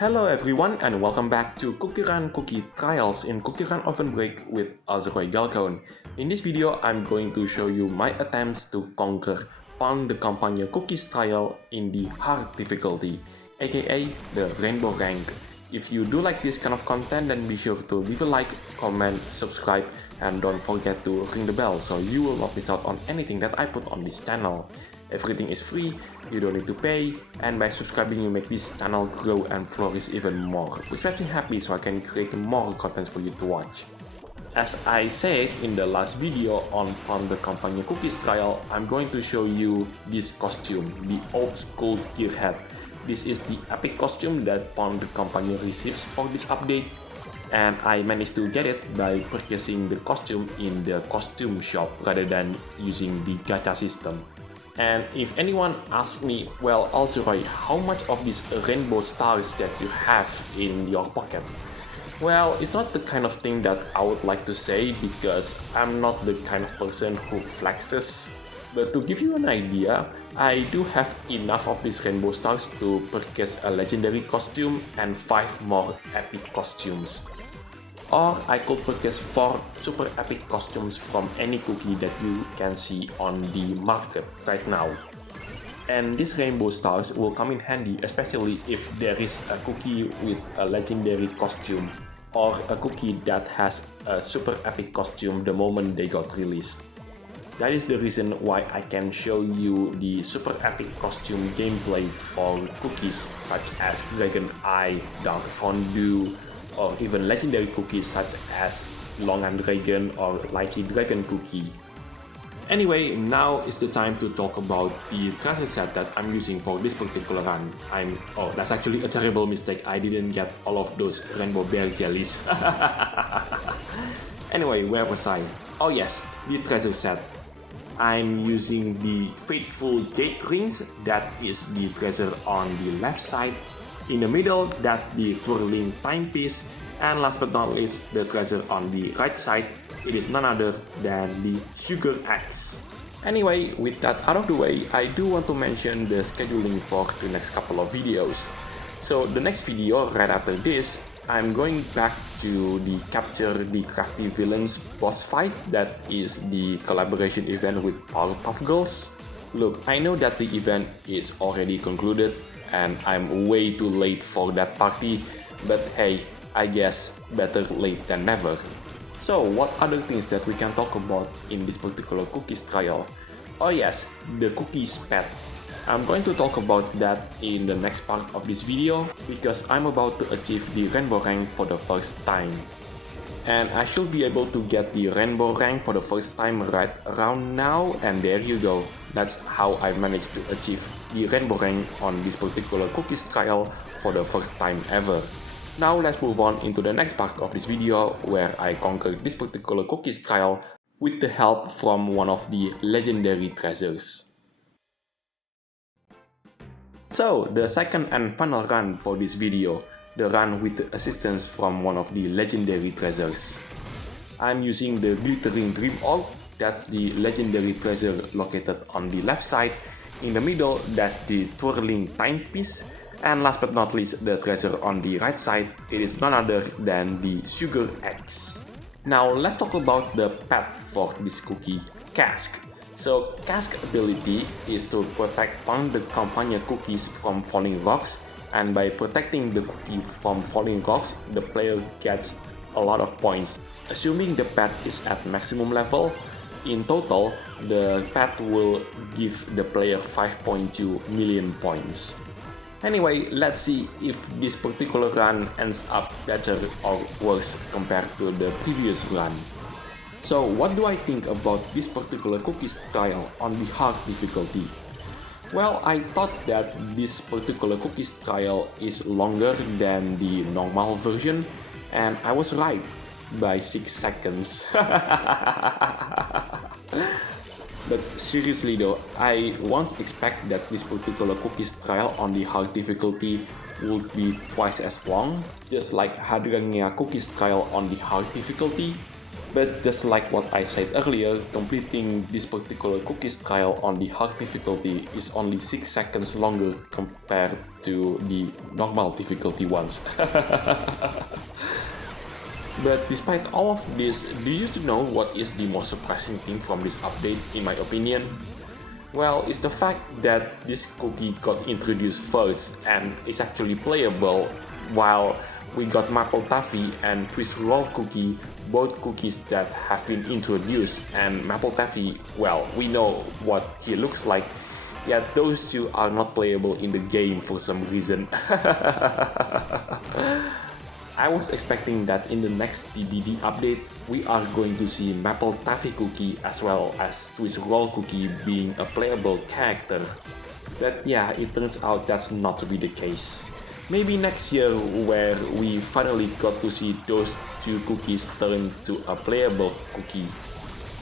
Hello everyone and welcome back to CookieRun Cookie Trials in CookieRunOvenBreak with Alzeroy Galcone. In this video, I'm going to show you my attempts to conquer Paindecampagne Cookies Trial in the hard difficulty, aka the Rainbowrank. If you do like this kind of content, then be sure to leave a like, comment, subscribe, and don't forget to ring the bell so you will not miss out on anything that I put on this channel. Everything is free, you don't need to pay, and by subscribing you make this channel grow and flourish even more, which makes me happy so I can create more content for you to watch. As I said in the last video on Paindecampagne Cookies Trial, I'm going to show you this costume, the old school gear hat. This is the epic costume that Paindecampagne receives for this update, and I managed to get it by purchasing the costume in the costume shop rather than using the gacha system. And if anyone asks me, well, Alzeroy, how much of these rainbow stars that you have in your pocket? Well, it's not the kind of thing that I would like to say because I'm not the kind of person who flexes. But to give you an idea, I do have enough of these rainbow stars to purchase a legendary costume and 5 more epic costumes. Or I could purchase 4 super epic costumes from any cookie that you can see on the market right now. And these rainbow stars will come in handy, especially if there is a cookie with a legendary costume or a cookie that has a super epic costume the moment they got released. That is the reason why I can show you the super epic costume gameplay for cookies such as Dragon Eye, Dark Fondue, or even legendary cookies such as Longan Dragon or Lychee Dragon cookie. Anyway, now is the time to talk about the treasure set that I'm using for this particular run. Oh, that's actually a terrible mistake. I didn't get all of those rainbow berry jellies. Anyway, where was I? Oh yes, the treasure set. I'm using the faithful jade rings. That is the treasure on the left side. In the middle, that's the twirling timepiece, and last but not least, the treasure on the right side, it is none other than the sugar axe. Anyway, with that out of the way, I do want to mention the scheduling for the next couple of videos. So the next video right after this, I'm going back to the Capture the Crafty Villains boss fight. That is the collaboration event with Powerpuff Girls. Look, I know that the event is already concluded, and I'm way too late for that party, but hey, I guess better late than never. So what other things that we can talk about in this particular cookies trial? Oh yes, the cookies pet. I'm going to talk about that in the next part of this video because I'm about to achieve the Rainbowrank for the first time. And I should be able to get the Rainbowrank for the first time right around now, and there you go. That's how I managed to achieve the Rainbowrank on this particular cookies trial for the first time ever. Now let's move on into the next part of this video where I conquered this particular cookies trial with the help from one of the legendary treasures. So the second and final run for this video, the run with the assistance from one of the legendary treasures. I'm using the glittering dream orb. That's the legendary treasure located on the left side. In the middle, that's the twirling timepiece. And last but not least, the treasure on the right side, it is none other than the sugar axe. Now let's talk about the pet for this cookie, Cask. So Cask ability is to protect Paindecampagne cookies from falling rocks, and by protecting the cookie from falling rocks, the player gets a lot of points. Assuming the pet is at maximum level, in total, the pet will give the player 5.2 million points. Anyway, let's see if this particular run ends up better or worse compared to the previous run. So what do I think about this particular cookies trial on the hard difficulty? Well, I thought that this particular cookies trial is longer than the normal version, and I was right by 6 seconds. But seriously though, I once expect that this particular cookies trial on the hard difficulty would be twice as long, just like Hadrangnia cookies trial on the hard difficulty. But just like what I said earlier, completing this particular cookies trial on the hard difficulty is only 6 seconds longer compared to the normal difficulty ones. But despite all of this, do you know what is the most surprising thing from this update in my opinion? Well, it's the fact that this cookie got introduced first and is actually playable, while we got Maple Taffy and Twist Roll Cookie, both cookies that have been introduced, and Maple Taffy, well, we know what he looks like, yet those two are not playable in the game for some reason. I was expecting that in the next TBD update, we are going to see Maple Taffy Cookie as well as Twist Roll Cookie being a playable character. But yeah, it turns out that's not to be the case. Maybe next year, where we finally got to see those two cookies turn to a playable cookie.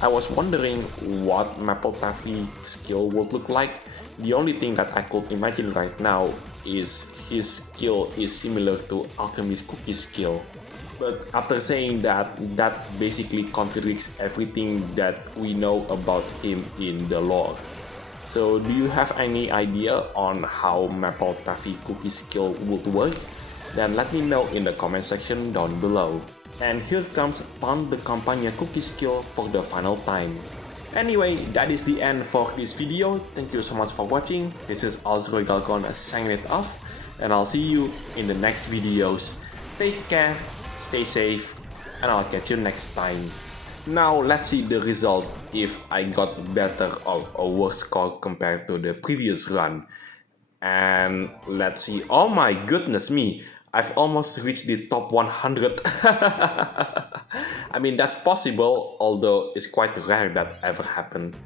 I was wondering what Maple Taffy's skill would look like. The only thing that I could imagine right now is his skill is similar to Alchemist Cookie's skill. But after saying that, that basically contradicts everything that we know about him in the lore. So do you have any idea on how Maple Taffy Cookie's skill would work? Then let me know in the comment section down below. And here comes Paindecampagne cookie skill for the final time. Anyway, that is the end for this video. Thank you so much for watching. This is Galcon signing it off, and I'll see you in the next videos. Take care, stay safe, and I'll catch you next time. Now let's see the result if I got better or a worse score compared to the previous run. And let's see, oh my goodness me, I've almost reached the top 100. I mean, that's possible, although it's quite rare that ever happened.